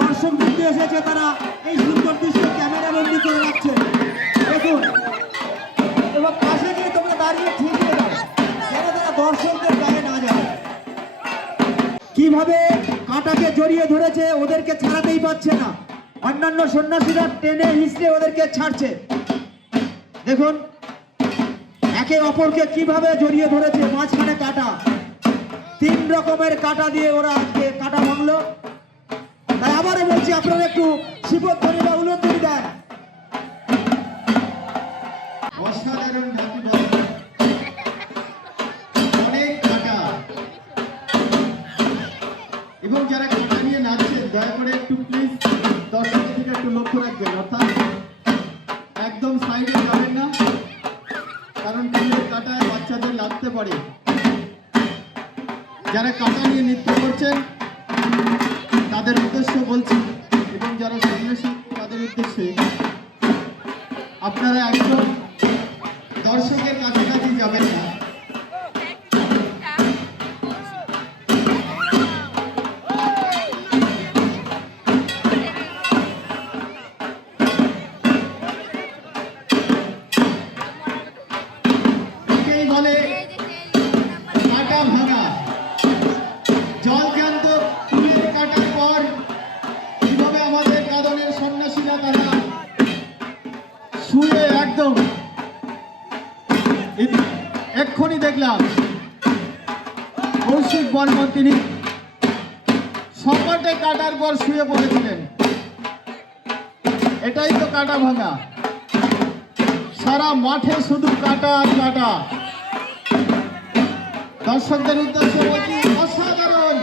দর্শক বৃন্দ এসেছে তারা এই সুন্দর দৃশ্য ক্যামেরা বন্দি করে রাখছে। দেখুন, এবং পাশে গিয়ে তোমরা দাঁড়িয়ে ঠিক হয়ে যাও যেন তারা দর্শকদের গায়ে না যায়। কীভাবে কাঁটাকে জড়িয়ে ধরেছে, ওদেরকে ছাড়াতেই পারছে না। অন্যান্য সন্ন্যাসীরা টেনে হিসড়ে ওদেরকে ছাড়ছে। দেখুন, একে অপরকে কীভাবে জড়িয়ে ধরেছে, মাঝখানে কাটা। তিন রকমের কাটা দিয়ে ওরা আজকে কাটা ভাঙলো। আবারও বলছি, আপনারা একটু শিবধ্বনি বা উলধ্বনি দেন। অসাধারণ কাটা এবং যারা নিয়ে দয়া করে একটু একটু লক্ষ্য অর্থাৎ একদম না, কারণ বাচ্চাদের পারে। যারা কাটা নিয়ে নৃত্য করছেন তাদের উদ্দেশ্য বলছি এবং যারা সন্ন্যাসী তাদের উদ্দেশ্যে আপনারা একদম দর্শকের কাছাকাছি যাবেন না। সকটে কাটার পর শুয়ে পড়েছিলেন। এটাই তো কাটা ভাঙা। সারা মাঠে শুধু কাটা আর কাটা। দর্শকদের উদ্দেশ্যে অসাধারণ।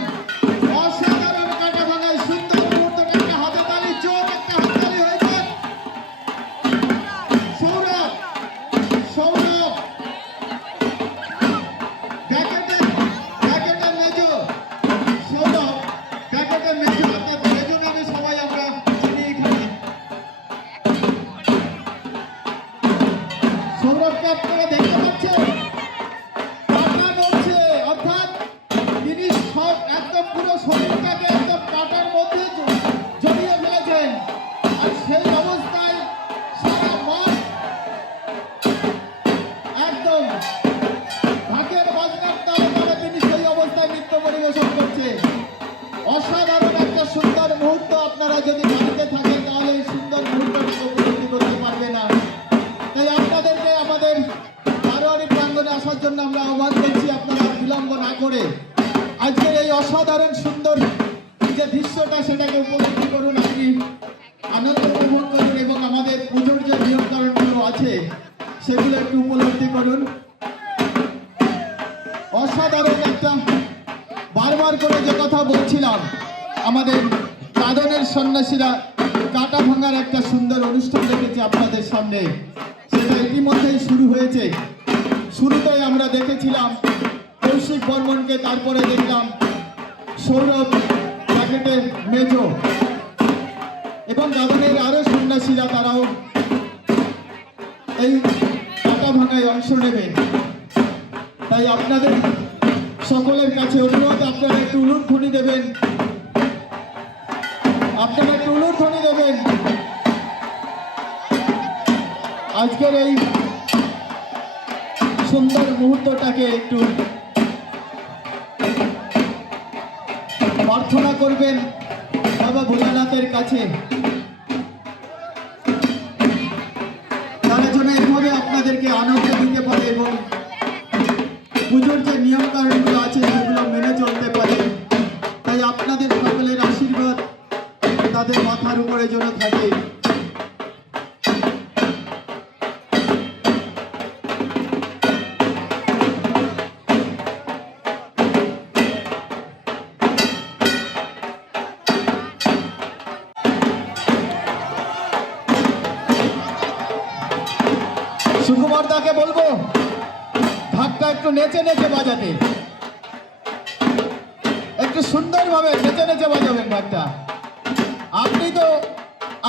বর্মনকে তারপরে দেখলাম সৌরভ প্যাকেটের মেজো। এবং কাদনের আরও সন্ন্যাসীরা তারাও এই কাটা ভাঙায় অংশ নেবেন তাই আপনাদের সকলের কাছে অনুরোধ, আপনারা একটু উলুধ্বনি দেবেন। আপনারা একটু উলুধ্বনি দেবেন। আজকের এই সুন্দর মুহূর্তটাকে একটু প্রার্থনা করবেন বাবা ভোলানাথের কাছে। তারা যেন এভাবে আপনাদেরকে আনন্দ দিতে পারে এবং পুজোর যে নিয়ম কানুনগুলো আছে সেগুলো মেনে চলতে পারে। তাই আপনাদের সকলের আশীর্বাদ তাদের মাথার উপরে যেন থাকে। নেচে নেচে বাজাতে। একটু সুন্দরভাবে নেচে নেচে বাজাবেন ভাগটা আপনি তো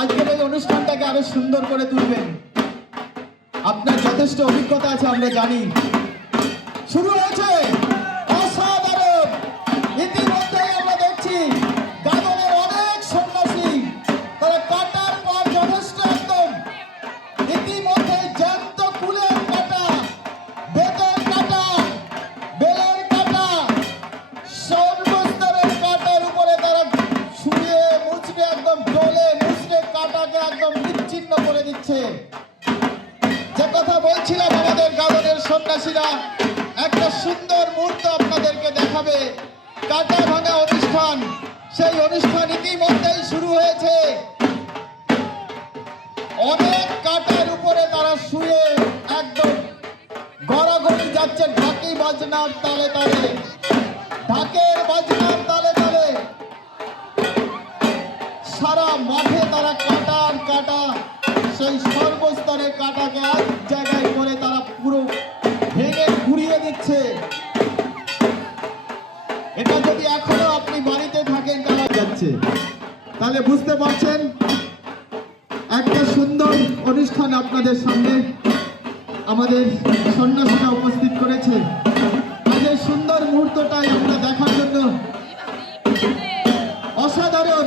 আজকের এই অনুষ্ঠানটাকে আরও সুন্দর করে তুলবেন। আপনার যথেষ্ট অভিজ্ঞতা আছে, আমরা জানি। শুরু যাচ্ছে তাহলে বুঝতে পারছেন? একটা সুন্দর অনুষ্ঠান আপনাদের সামনে আমাদের সন্ন্যাসীরা উপস্থিত করেছে। আজ সুন্দর মুহূর্তটাই আমরা দেখার জন্য অসাধারণ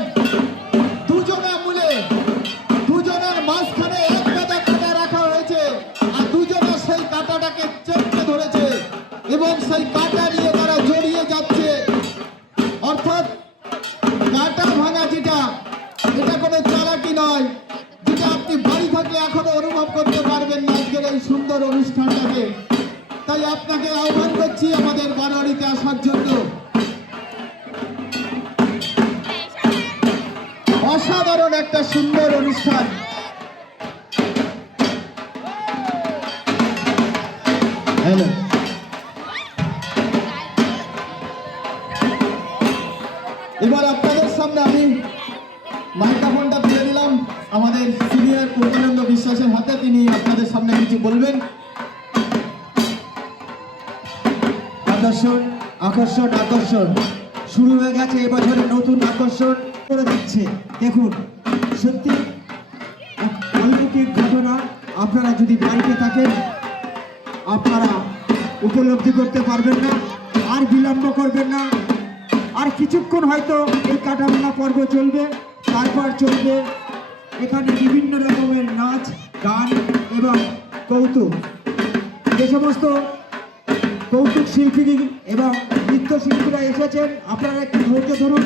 হ্যালো এবার আপনাদের সামনে আমি মাইক্রোফোনটা তুলে দিলাম। আমাদের সিনিয়র পূর্ণানন্দ বিশ্বাসের হাতে তিনি আপনাদের সামনে কিছু বলবেন। আকর্ষণ আকর্ষণ আকর্ষণ। শুরু হয়ে গেছে এবছরে নতুন আকর্ষণ করে দিচ্ছে। দেখুন, সত্যি অলৌকিক ঘটনা। আপনারা যদি বাড়িতে থাকেন আপনারা উপলব্ধি করতে পারবেন না, আর বিলম্ব করবেন না। আর কিছুক্ষণ হয়তো এই কাটাভাঙা পর্ব চলবে, তারপর চলবে এখানে বিভিন্ন রকমের নাচ, গান এবং কৌতুক। যে সমস্ত কৌতুক শিল্পী এবং নৃত্যশিল্পীরা এসেছেন, আপনারা একটু ধৈর্য ধরুন।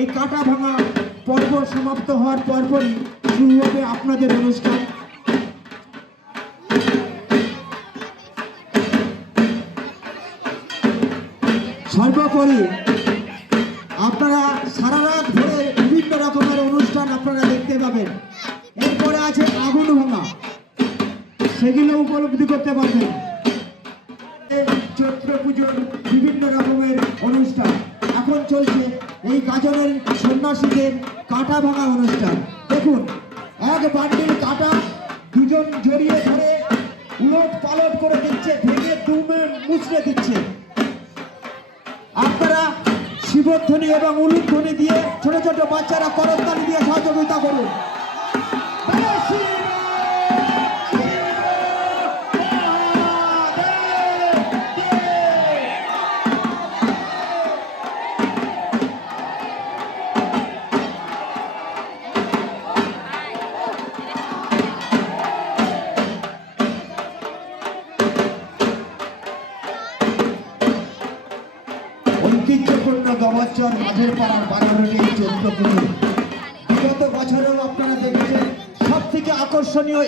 এই কাটা ভাঙা পর্ব সমাপ্ত হওয়ার পরপরই শুরু হবে আপনাদের অনুষ্ঠান। সর্বোপরি আপনারা সারা রাত ধরে বিভিন্ন রকমের অনুষ্ঠান আপনারা দেখতে পাবেন। এরপরে আছে আগুন ভাঙা। সেগুলো উপলব্ধি করতে পারবেন। চৈত্র পুজোর বিভিন্ন রকমের অনুষ্ঠান। এখন চলছে এই গাজনের সন্ন্যাসীদের কাটা ভাঙা অনুষ্ঠান। দেখুন, এক বান্ডিল কাটা দুজন জড়িয়ে ধরে উলট পালট করে দিচ্ছে, ভেঙে দুমে মুচড়ে দিচ্ছে। আপনারা শিবধ্বনি এবং উলুধ্বনি দিয়ে ছোট ছোট বাচ্চারা করতালি দিয়ে সহযোগিতা করুন।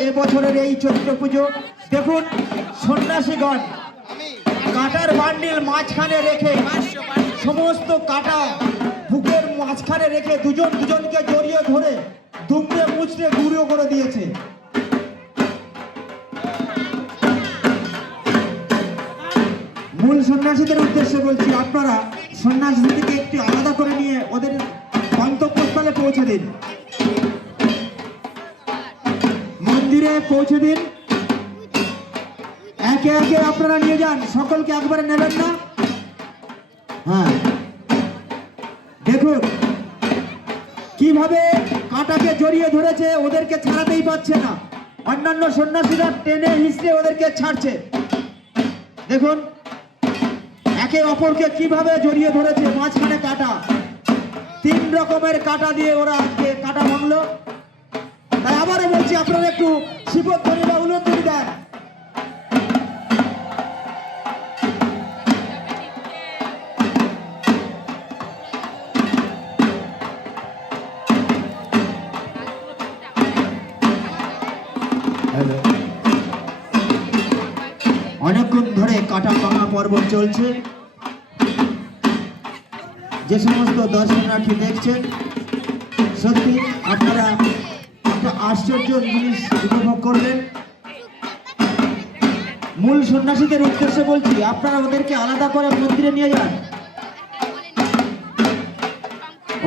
এবছরের এই চৈত্র পুজো। দেখুন সন্ন্যাসীগণ কাটার বান্ডিল মাঝখানে রেখে সমস্ত কাটা বুকের মাঝখানে রেখে দুজন দুজনকে জড়িয়ে ধরে দুমড়ে মুচড়ে গুঁড়ো করে দিয়েছে। মূল সন্ন্যাসীদের উদ্দেশ্যে বলছি আপনারা সন্ন্যাসীদেরকে একটি আলাদা করে নিয়ে ওদের গন্তব্যস্থলে পৌঁছে দিন। মন্দিরে পৌঁছে দিন। একে একে আপনারা নিয়ে যান, সকলকে একবারে নেবেন না। হ্যাঁ। দেখুন, কীভাবে কাটাকে জড়িয়ে ধরেছে, ওদেরকে ছাড়াতেই পারছে না। অন্যান্য সন্ন্যাসীরা টেনে হিসড়ে ওদেরকে ছাড়ছে। দেখুন, একে অপরকে কীভাবে জড়িয়ে ধরেছে, মাঝখানে কাটা। তিন রকমের কাটা দিয়ে ওরা আজকে কাটা ভাঙলো। তাই আবারও বলছি, আপনারা একটু শিবধ্বনি বা উন্নতি দেন। অনেকক্ষণ ধরে কাটাকামা পর্ব চলছে। যে সমস্ত দর্শনার্থী দেখছেন, সত্যি আপনারা আশ্চর্য জিনিস উপভোগ করবেন মূল সন্ন্যাসীদের উদ্দেশ্যে বলছি, আপনারা ওদেরকে আলাদা করে মন্দিরে নিয়ে যান।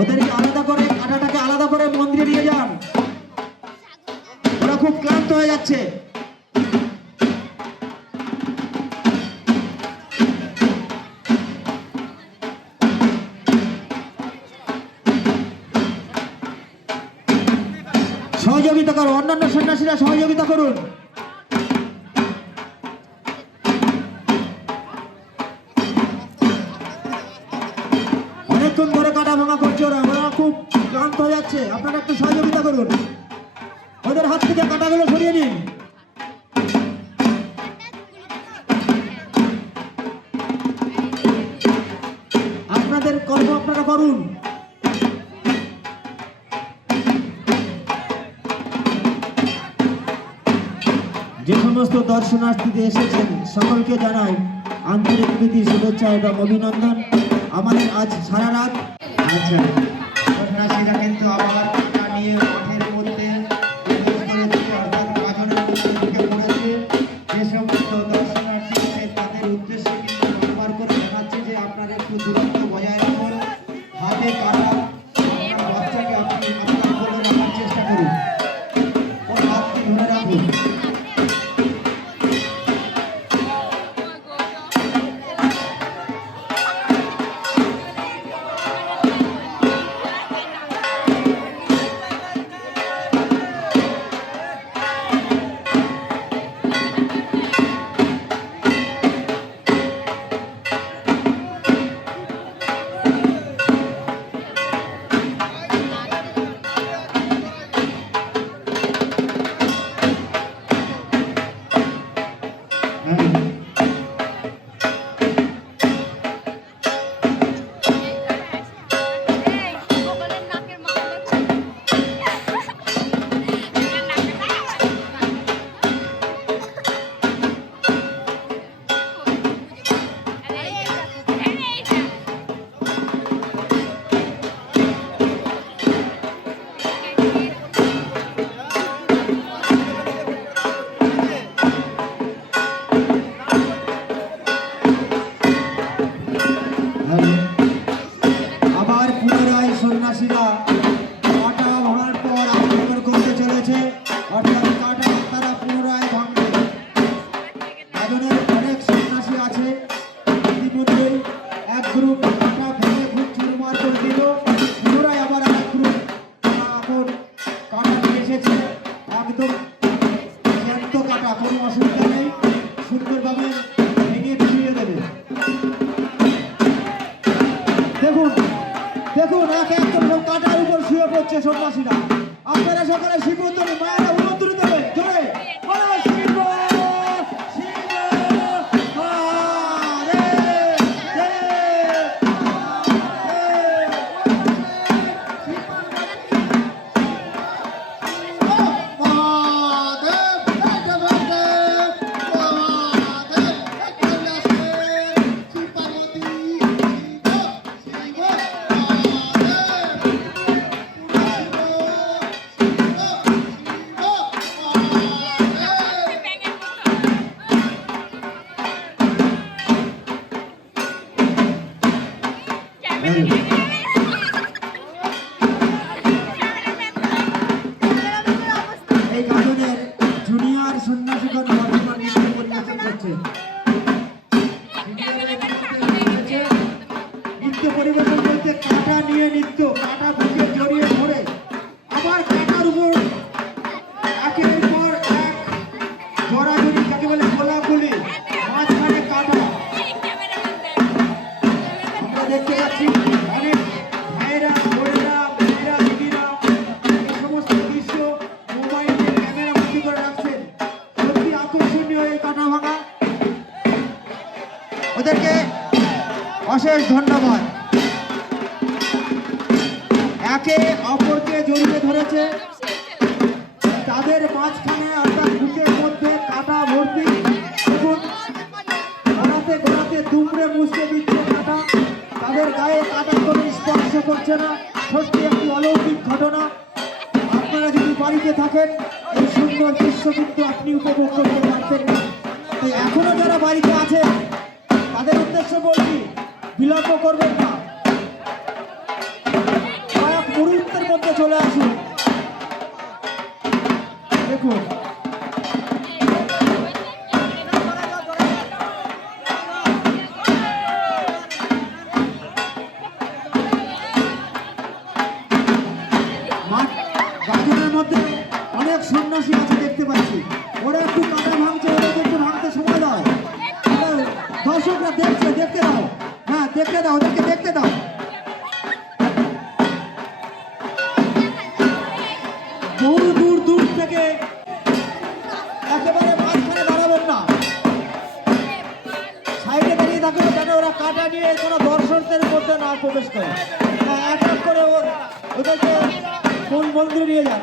ওদেরকে আলাদা করে কাটাটাকে আলাদা করে মন্দিরে নিয়ে যান। ওরা খুব ক্লান্ত হয়ে যাচ্ছে। চাষিরা সহযোগিতা করুন। অনেকক্ষণ ধরে কাটা ভাঙা করছে ওরা ওরা খুব ক্লান্ত হয়ে যাচ্ছে। আপনারা একটু সহযোগিতা করুন। সবাইকে জানাই আন্তরিক প্রীতি শুভেচ্ছা এবং অভিনন্দন। দেখুন এক একজন কাটার উপর শুয়ে পড়ছে সন্ন্যাসীরা। আপনারা সকালে শিবন্ধনে মায়েরা উন্নত মুছতে দিচ্ছে কাটা। তাদের গায়ে কাটা কোনো স্পর্শ করছে না। সত্যি একটি অলৌকিক ঘটনা। আপনারা যদি বাড়িতে থাকেন, এই সুন্দর দৃশ্য কিন্তু আপনি উপভোগ করতে পারতেন না। তো এখনও যারা বাড়িতে আছেন তাদের উদ্দেশ্য বলছি, বিলম্ব করবেন না। কয়েক মুহূর্তের মধ্যে চলে আসুন। দেখুন। ওরা নিয়ে কোনো দর্শকদের মধ্যে না প্রবেশ করে। এক করে ওদেরকে কোন মন্দিরে নিয়ে যান।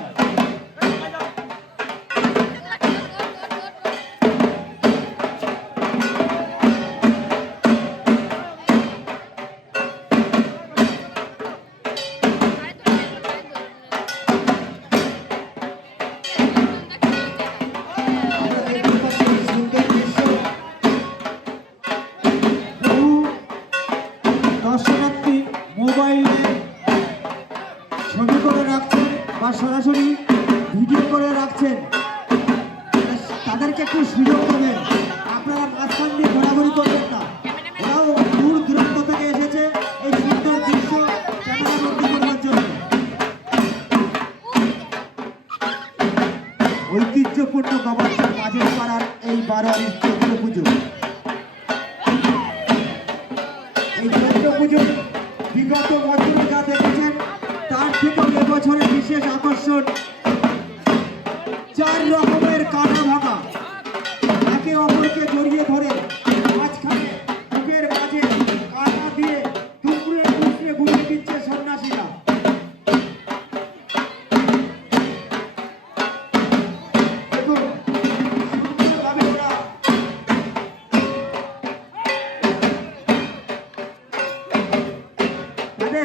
সুযোগ দেবেন আপনারা মাঝখান দিয়ে ঘোরাঘুরি করবেন না।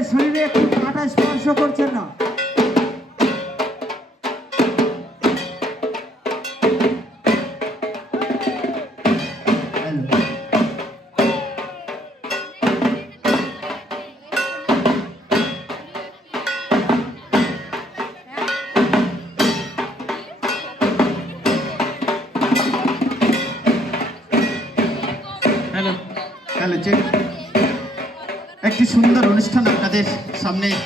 শরীরে একটু কাটা স্পর্শ করছেন না। সামনে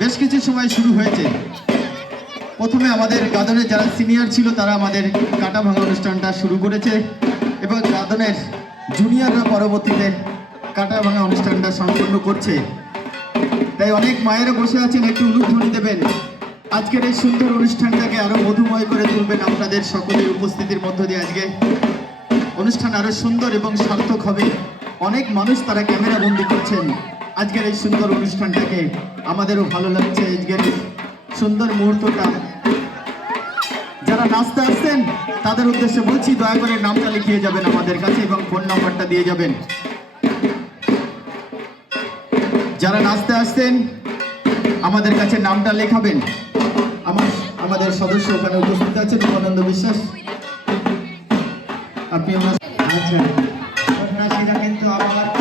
বেশ কিছু সময় শুরু হয়েছে। প্রথমে আমাদের গাদনের যারা সিনিয়র ছিল, তারা আমাদের কাটা ভাঙা অনুষ্ঠানটা শুরু করেছে এবং গাদনের জুনিয়ররা পরবর্তীতে কাটা ভাঙা অনুষ্ঠানটা সম্পন্ন করছে। তাই অনেক মায়েরা বসে আছেন, একটু উলুধ্বনি দেবেন। আজকের এই সুন্দর অনুষ্ঠানটাকে আরও মধুময় করে তুলবেন আপনাদের সকলের উপস্থিতির মধ্য দিয়ে আজকে। অনুষ্ঠান আরও সুন্দর এবং সার্থক হবে। অনেক মানুষ তারা ক্যামেরা বন্দি করছেন। আজকের এই সুন্দর অনুষ্ঠানটাকে আমাদেরও ভালো লাগছে আজকের সুন্দর মুহূর্তটা। যারা নাচতে আসছেন, তাদের উদ্দেশ্যে বলছি, দয়া করে নামটা লিখিয়ে যাবেন আমাদের কাছে এবং ফোন নাম্বারটা দিয়ে যাবেন। যারা নাচতে আসছেন, আমাদের কাছে নামটা লেখাবেন। আমার, আমাদের সদস্য ওখানে উপস্থিত আছেন উমানন্দ বিশ্বাস। আপনি আমার আচ্ছা। কিন্তু আবার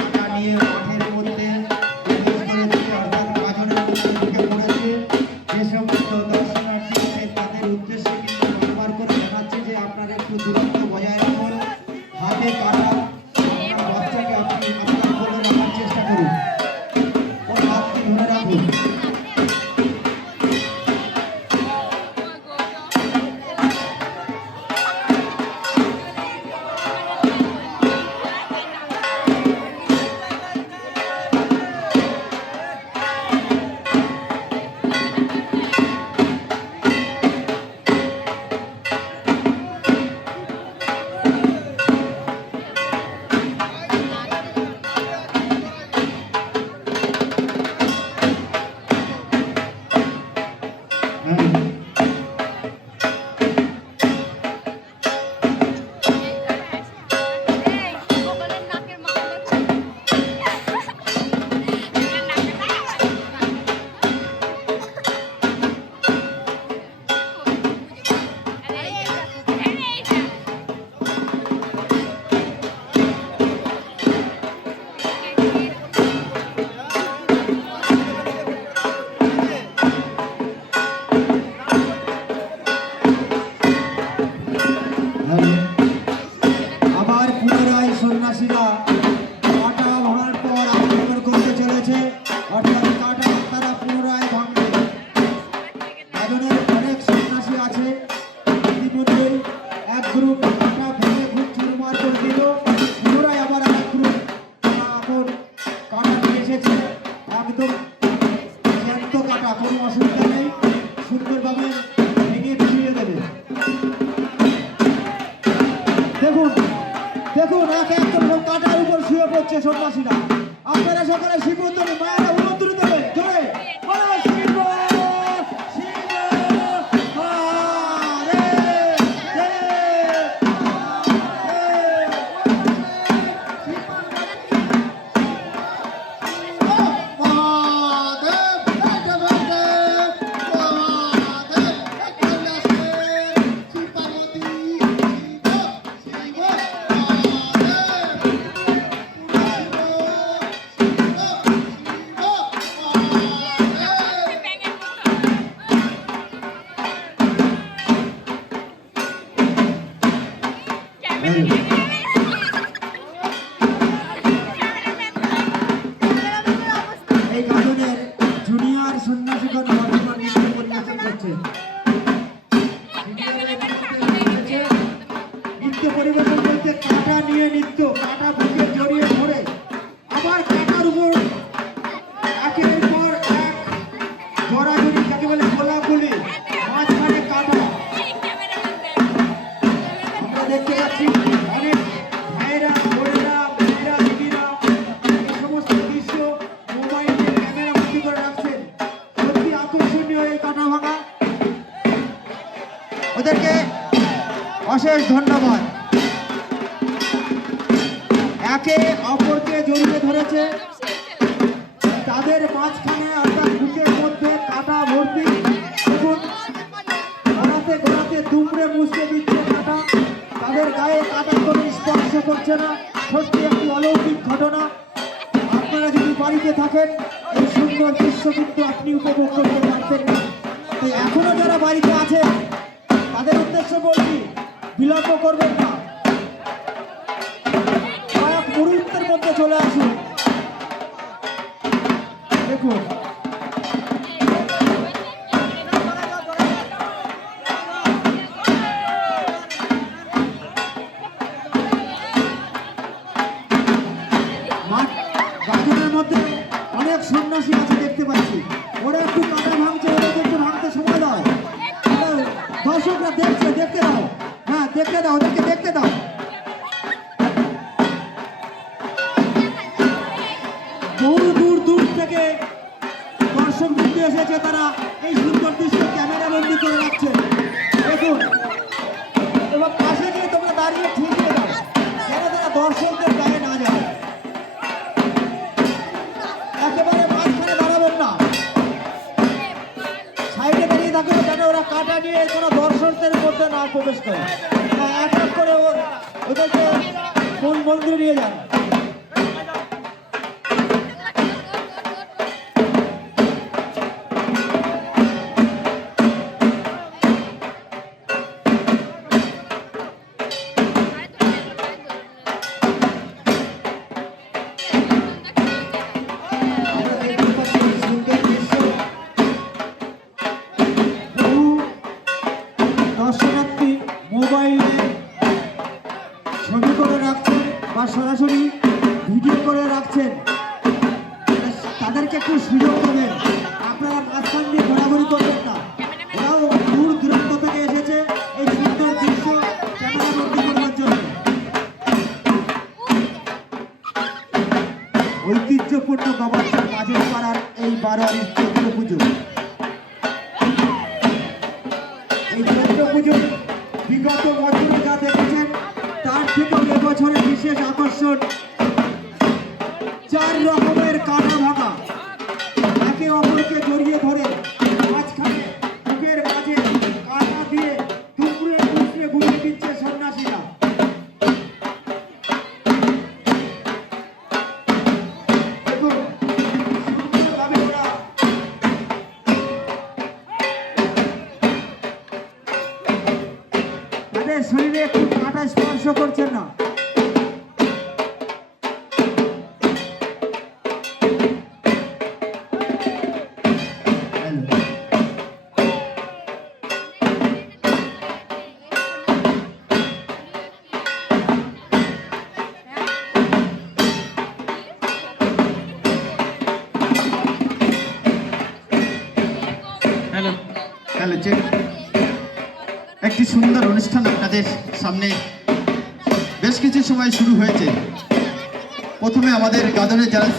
দেখুন এক এক সব কাটার উপর শুয়ে পড়ছে সন্ন্যাসীরা। আপনারা সকালে শিবন্তরী মায়েরা উন্নতরী দেবেন। জোরে আতঙ্ককে স্পর্শ করছে না। সত্যি একটি অলৌকিক ঘটনা। আপনারা যদি বাড়িতে থাকেন, এই সুন্দর দৃশ্য কিন্তু আপনি উপভোগ করতে পারতেন না। তো এখনও যারা বাড়িতে আছেন, তাদের উদ্দেশ্য বলছি, বিলম্ব করবেন না। কয়েক মুহূর্তের মধ্যে চলে আসুন। দেখুন। বহু দূর দূর থেকে দর্শক দেখতে এসেছে তারা। এই সুন্দর দৃশ্য ক্যামেরাবন্দি করে রাখছে। দেখুন। এবং পাশে গিয়ে তোমরা দাঁড়িয়ে ঠিকিয়ে দাও যেন তারা দর্শকদের গায়ে না যায়। একেবারে মাঝখানে দাঁড়াবেন না। সাইডে দাঁড়িয়ে থাকো যেন ওরা কাটা নিয়ে কোনো দর্শকদের মধ্যে না প্রবেশ করে। এক করে ওদেরকে কোন মন্দিরে নিয়ে যান।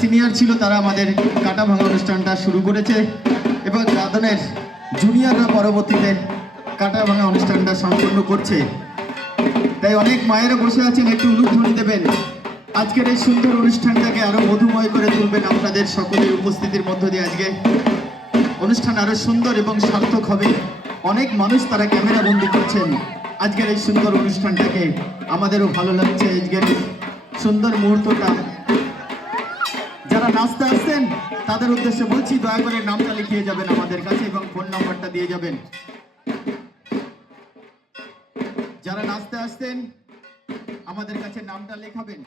সিনিয়র ছিল, তারা আমাদের কাটা ভাঙা অনুষ্ঠানটা শুরু করেছে এবং গাদনের জুনিয়ররা পরবর্তীতে কাটা ভাঙা অনুষ্ঠানটা সম্পন্ন করছে। তাই অনেক মায়েরা বসে আছেন, একটু উলুধ্বনি দেবেন। আজকের এই সুন্দর অনুষ্ঠানটাকে আরও মধুময় করে তুলবেন আপনাদের সকলের উপস্থিতির মধ্য দিয়ে আজকে। অনুষ্ঠান আরও সুন্দর এবং সার্থক হবে। অনেক মানুষ তারা ক্যামেরা বন্দি করছেন। আজকের এই সুন্দর অনুষ্ঠানটাকে আমাদেরও ভালো লাগছে। আজকের সুন্দর মুহূর্তটা নাচতে আসছেন। তাদের উদ্দেশ্যে বলছি, দয়া করে নামটা লিখিয়ে যাবেন আমাদের কাছে এবং ফোন নাম্বারটা দিয়ে যাবেন। যারা নাচতে আসছেন, আমাদের কাছে নামটা লেখাবেন।